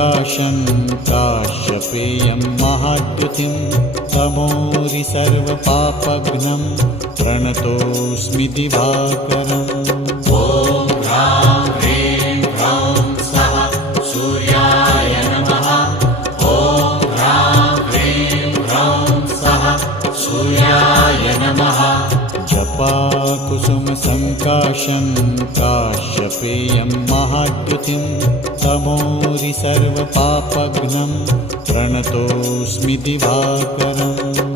सङ्काशं काश्यपेयं महाद्युतिं तमोरि सर्वपापघ्नं प्रणतोऽस्मि दिवाकरम्। ॐ ह्रां ह्रीं ह्रौं स्वः सूर्याय नमः। ॐ ह्रां ह्रीं ह्रौं स्वः सूर्याय नमः। जपाकुसुमसङ्काशं काश्यपेयं महाद्युतिं तमोरि सर्वपापघ्नं प्रणतोऽस्मि दिवाकरम्।